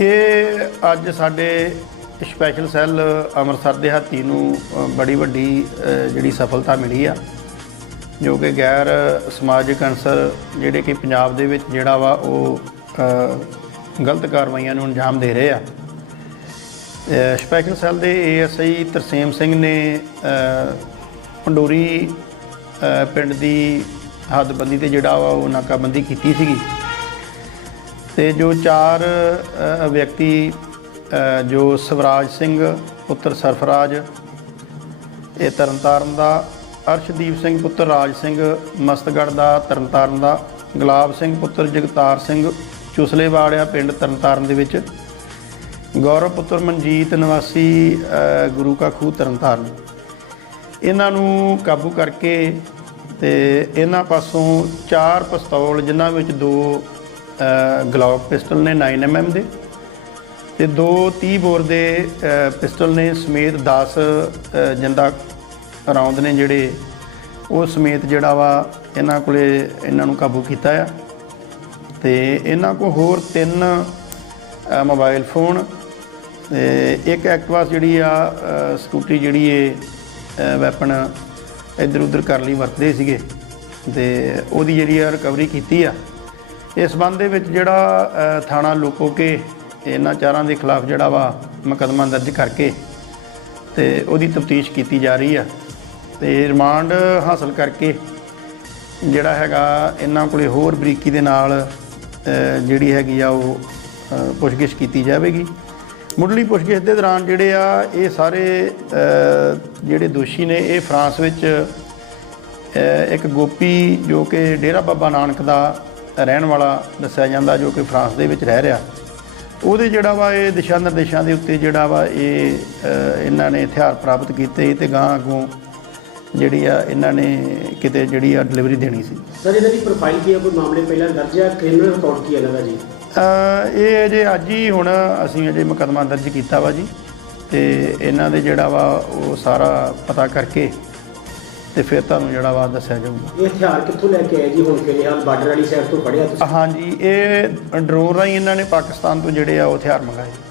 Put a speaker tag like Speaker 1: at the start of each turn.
Speaker 1: ਇਹ ਅੱਜ ਸਾਡੇ ਸਪੈਸ਼ਲ ਸੈੱਲ ਅੰਮ੍ਰਿਤਸਰ ਦੇ ਹਾਤੀ ਨੂੰ ਬੜੀ ਵੱਡੀ ਜਿਹੜੀ ਸਫਲਤਾ ਮਿਲੀ ਆ ਜੋ ਕਿ ਗੈਰ ਸਮਾਜਿਕ ਅੰਸਰ ਜਿਹੜੇ ਕਿ ਪੰਜਾਬ ਦੇ ਵਿੱਚ ਜਿਹੜਾ ਵਾ ਉਹ ਗਲਤ ਕਾਰਵਾਈਆਂ ਨੂੰ ਅੰਜਾਮ ਦੇ ਰਹੇ ਆ ਸਪੈਸ਼ਲ ਸੈੱਲ ਦੇ ਏਐਸਆਈ ਤਰਸੇਮ ਸਿੰਘ ਨੇ ਪੰਡੋਰੀ ਪਿੰਡ ਦੀ ਹੱਦਬੰਦੀ ਤੇ ਜਿਹੜਾ ਵਾ ਉਹ ਨਾਕਾਬੰਦੀ ਕੀਤੀ ਸੀਗੀ ਤੇ ਜੋ ਚਾਰ ਵਿਅਕਤੀ ਜੋ ਸਵਰਾਜ ਸਿੰਘ ਪੁੱਤਰ ਸਰਫਰਾਜ ਇਹ ਤਰਨਤਾਰਨ ਦਾ ਅਰਸ਼ਦੀਪ ਸਿੰਘ ਪੁੱਤਰ ਰਾਜ ਸਿੰਘ ਮਸਤਗੜ ਦਾ ਤਰਨਤਾਰਨ ਦਾ ਗੁਲਾਬ ਸਿੰਘ ਪੁੱਤਰ ਜਗਤਾਰ ਸਿੰਘ ਚੁਸਲੇਵਾੜਿਆ ਪਿੰਡ ਤਰਨਤਾਰਨ ਦੇ ਵਿੱਚ ਗੌਰਵ ਪੁੱਤਰ ਮਨਜੀਤ ਨਿਵਾਸੀ ਗੁਰੂ ਕਾ ਖੂ ਤਰਨਤਾਰਨ ਇਹਨਾਂ ਨੂੰ ਕਾਬੂ ਕਰਕੇ ਤੇ ਇਹਨਾਂ ਪਾਸੋਂ ਚਾਰ ਪਿਸਤੌਲ ਜਿਨ੍ਹਾਂ ਵਿੱਚ ਦੋ ਗਲੌਕ ਪਿਸਟਲ ਨੇ 9mm ਦੇ ਤੇ ਦੋ 30 ਬੋਰ ਦੇ ਪਿਸਟਲ ਨੇ ਸਮੇਤ 10 ਜਿੰਦਾ ਰਾਉਂਡ ਨੇ ਜਿਹੜੇ ਉਹ ਸਮੇਤ ਜਿਹੜਾ ਵਾ ਇਹਨਾਂ ਕੋਲੇ ਇਹਨਾਂ ਨੂੰ ਕਾਬੂ ਕੀਤਾ ਆ ਤੇ ਇਹਨਾਂ ਕੋ ਹੋਰ ਤਿੰਨ ਮੋਬਾਈਲ ਫੋਨ ਤੇ ਇੱਕ ਐਕਟਿਵਾ ਜਿਹੜੀ ਆ ਸਕੂਟਰੀ ਜਿਹੜੀ ਏ ਵੈਪਨ ਇੱਧਰ ਉੱਧਰ ਕਰ ਲਈ ਵਰਤਦੇ ਸੀਗੇ ਤੇ ਉਹਦੀ ਜਿਹੜੀ ਆ ਰਿਕਵਰੀ ਕੀਤੀ ਆ ਇਸ ਸੰਬੰਧ ਦੇ ਵਿੱਚ ਜਿਹੜਾ ਥਾਣਾ ਲੋਕੋ ਕੇ ਇਹਨਾਂ ਚਾਰਾਂ ਦੇ ਖਿਲਾਫ ਜਿਹੜਾ ਵਾ ਮੁਕਦਮਾ ਦਰਜ ਕਰਕੇ ਤੇ ਉਹਦੀ ਤਫਤੀਸ਼ ਕੀਤੀ ਜਾ ਰਹੀ ਆ ਤੇ ਰਿਮਾਂਡ ਹਾਸਲ ਕਰਕੇ ਜਿਹੜਾ ਹੈਗਾ ਇਹਨਾਂ ਕੋਲੇ ਹੋਰ ਬਰੀਕੀ ਦੇ ਨਾਲ ਜਿਹੜੀ ਹੈਗੀ ਆ ਉਹ ਪੁੱਛਗਿੱਛ ਕੀਤੀ ਜਾਵੇਗੀ ਮੁੱਢਲੀ ਪੁੱਛਗਿੱਛ ਦੇ ਦੌਰਾਨ ਜਿਹੜੇ ਆ ਇਹ ਸਾਰੇ ਜਿਹੜੇ ਦੋਸ਼ੀ ਨੇ ਇਹ ਫਰਾਂਸ ਵਿੱਚ ਇੱਕ ਗੋਪੀ ਜੋ ਕਿ ਡੇਰਾ ਬਾਬਾ ਨਾਨਕ ਦਾ ਰਹਿਣ ਵਾਲਾ ਦੱਸਿਆ ਜਾਂਦਾ ਜੋ ਕਿ ਫਰਾਂਸ ਦੇ ਵਿੱਚ ਰਹਿ ਰਿਹਾ ਉਹਦੇ ਜਿਹੜਾ ਵਾ ਇਹ ਦਿਸ਼ਾ ਨਿਰਦੇਸ਼ਾਂ ਦੇ ਉੱਤੇ ਜਿਹੜਾ ਵਾ ਇਹ ਇਹਨਾਂ ਨੇ ਹਥਿਆਰ ਪ੍ਰਾਪਤ ਕੀਤੇ ਤੇ ਗਾਂ ਅਗੋਂ ਜਿਹੜੀ ਆ ਇਹਨਾਂ ਨੇ ਕਿਤੇ ਜਿਹੜੀ ਆ ਡਿਲੀਵਰੀ ਦੇਣੀ ਸੀ
Speaker 2: ਸਰ ਇਹਦੇ ਦੀ ਪ੍ਰੋਫਾਈਲ ਕੀ ਆ ਕੋਈ ਮਾਮਲੇ ਪਹਿਲਾਂ ਦਰਜ ਆ ਕ੍ਰਿਮੀਨਲ ਰਿਕਾਰਡ ਕੀ ਹੈ ਇਹਨਾਂ ਜੀ
Speaker 1: ਇਹ ਜੇ ਅੱਜ ਹੀ ਹੁਣ ਅਸੀਂ ਅਜੇ ਮੁਕਦਮਾ ਦਰਜ ਕੀਤਾ ਵਾ ਜੀ ਤੇ ਇਹਨਾਂ ਦੇ ਜਿਹੜਾ ਵਾ ਉਹ ਸਾਰਾ ਪਤਾ ਕਰਕੇ ਤੇ ਫਿਰ ਤੁਹਾਨੂੰ ਜਿਹੜਾ ਵਾ ਦੱਸਿਆ ਜਾਊਗਾ
Speaker 2: ਇਹ ਹਥਿਆਰ ਕਿੱਥੋਂ ਲੈ ਕੇ ਆਏ ਜੀ ਹੁਣ ਕਿਲੇ ਹਾਲ ਬਾਰਡਰ ਵਾਲੀ ਸਾਈਡ ਤੋਂ ਪੜਿਆ ਤੁਸੀਂ
Speaker 1: ਹਾਂਜੀ ਇਹ ਡਰੋਨ ਰਾਹੀਂ ਇਹਨਾਂ ਨੇ ਪਾਕਿਸਤਾਨ ਤੋਂ ਜਿਹੜੇ ਆ ਉਹ ਹਥਿਆਰ ਮੰਗਾਏ